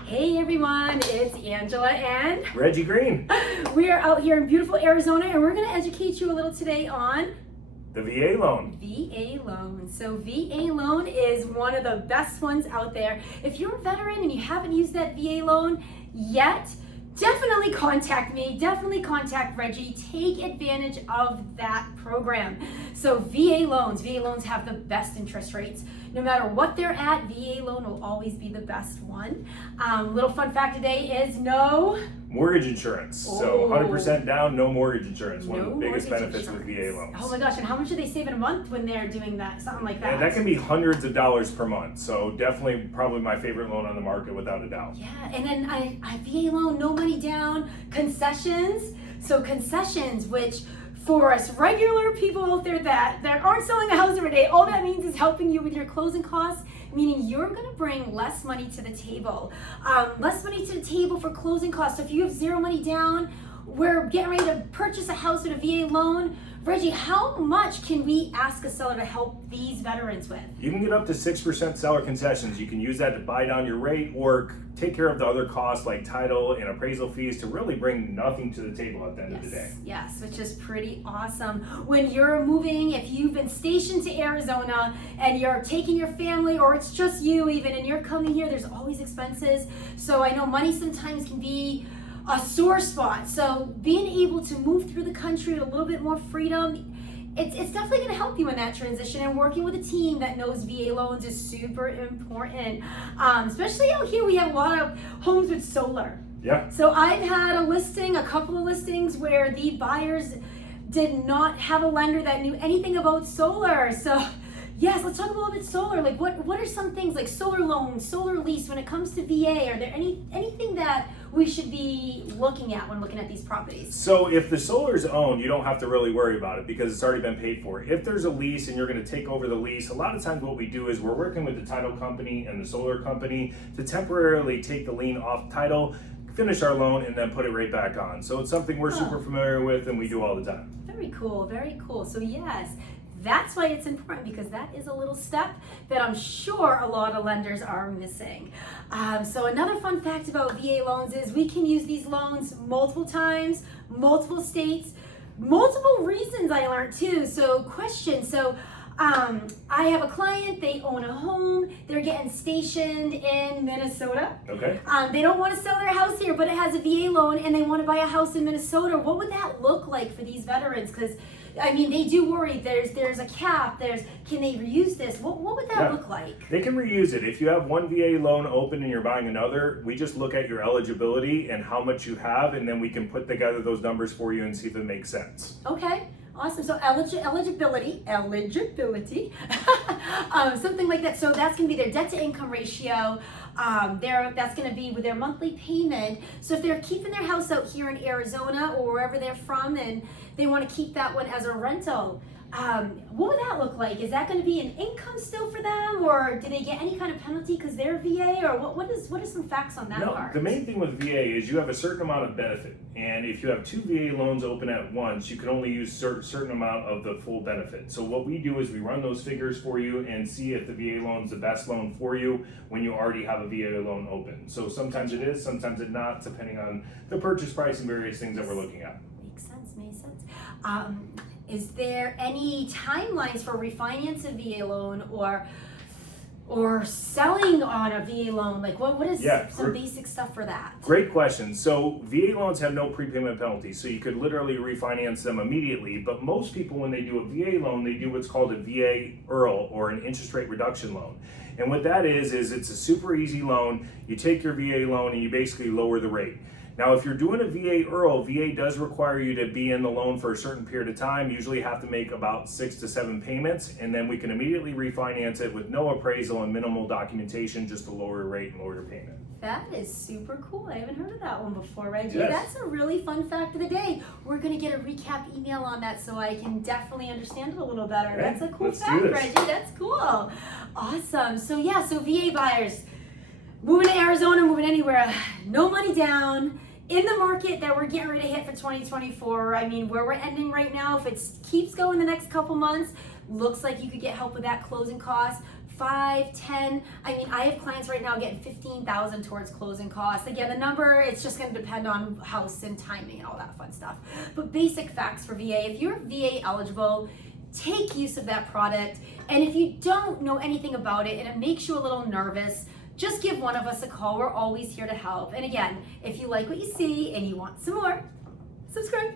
Hey everyone, it's Angela and Reggie Green. We are out here in beautiful Arizona and we're going to educate you a little today on The VA loan. VA loan. So VA loan is one of the best ones out there. If you're a veteran and you haven't used that VA loan yet, definitely contact me, definitely contact Reggie. Take advantage of that program. So VA loans have the best interest rates. No matter what they're at, VA loan will always be the best one. Little fun fact today is no mortgage insurance. So 100% down, no mortgage insurance. One of the biggest benefits insurance with VA loans. Oh my gosh, and how much do they save in a month when they're doing that? Something like that. And that can be hundreds of dollars per month. So definitely probably my favorite loan on the market without a doubt. Yeah, and then I VA loan, no money down, concessions. So concessions, which for us regular people out there that aren't selling a house every day, all that means is helping you with your closing costs, meaning you're going to bring less money to the table. Less money to the table for closing costs. So if you have zero money down, we're getting ready to purchase a house with a VA loan. Reggie, how much can we ask a seller to help these veterans with? You can get up to 6% seller concessions. You can use that to buy down your rate or take care of the other costs like title and appraisal fees to really bring nothing to the table at the end of the day. Yes, which is pretty awesome. When you're moving, if you've been stationed to Arizona and you're taking your family or it's just you even and you're coming here, there's always expenses. So I know money sometimes can be a sore spot. So being able to move through the country with a little bit more freedom, it's definitely going to help you in that transition, and working with a team that knows VA loans is super important. Especially out here, we have a lot of homes with solar. Yeah. So I've had a couple of listings where the buyers did not have a lender that knew anything about solar. So yes, let's talk a little bit solar. Like what are some things like solar loans, solar lease when it comes to VA? Are there anything that we should be looking at when looking at these properties? So if the solar is owned, you don't have to really worry about it because it's already been paid for. If there's a lease and you're going to take over the lease, a lot of times what we do is we're working with the title company and the solar company to temporarily take the lien off title, finish our loan, and then put it right back on. So it's something we're super familiar with and we do all the time. Very cool, very cool. So yes, that's why it's important, because that is a little step that I'm sure a lot of lenders are missing. So another fun fact about VA loans is we can use these loans multiple times, multiple states, multiple reasons I learned too. So question, I have a client, they own a home, they're getting stationed in Minnesota. Okay. They don't want to sell their house here, but it has a VA loan and they want to buy a house in Minnesota. What would that look like for these veterans? Because I mean, they do worry. There's a cap. Can they reuse this? What would that look like? They can reuse it. If you have one VA loan open and you're buying another, we just look at your eligibility and how much you have, and then we can put together those numbers for you and see if it makes sense. Okay. Awesome. So eligibility, something like that. So that's going to be their debt to income ratio. That's going to be with their monthly payment. So if they're keeping their house out here in Arizona or wherever they're from, and they want to keep that one as a rental, what would that look like? Is that going to be an income still for them, or do they get any kind of penalty because they're VA, or what are some facts on that part? The main thing with VA is you have a certain amount of benefit, and if you have two VA loans open at once, you can only use certain amount of the full benefit. So what we do is we run those figures for you and see if the VA loan is the best loan for you when you already have a VA loan open. So sometimes it is, sometimes it's not, depending on the purchase price and various things that we're looking at. Makes sense. Is there any timelines for refinance a VA loan or selling on a VA loan? Like what is some basic stuff for that? Great question. So VA loans have no prepayment penalty, so you could literally refinance them immediately. But most people, when they do a VA loan, they do what's called a VA IRL, or an interest rate reduction loan. And what that is it's a super easy loan. You take your VA loan and you basically lower the rate. Now, if you're doing a VA IRL, VA does require you to be in the loan for a certain period of time. You usually have to make about 6 to 7 payments, and then we can immediately refinance it with no appraisal and minimal documentation, just to lower your rate and lower your payment. That is super cool. I haven't heard of that one before, Reggie. Yes. That's a really fun fact of the day. We're going to get a recap email on that so I can definitely understand it a little better. Okay, That's a cool let's fact, do this. Reggie. That's cool. Awesome. So VA buyers, moving to Arizona, moving anywhere, no money down, in the market that we're getting ready to hit for 2024. I mean, where we're ending right now, if it keeps going the next couple months, looks like you could get help with that closing cost. 5, 10. I mean, I have clients right now getting 15,000 towards closing costs. Again, the number, it's just going to depend on house and timing and all that fun stuff. But basic facts for VA, if you're VA eligible, take use of that product. And if you don't know anything about it and it makes you a little nervous, just give one of us a call. We're always here to help. And again, if you like what you see and you want some more, subscribe.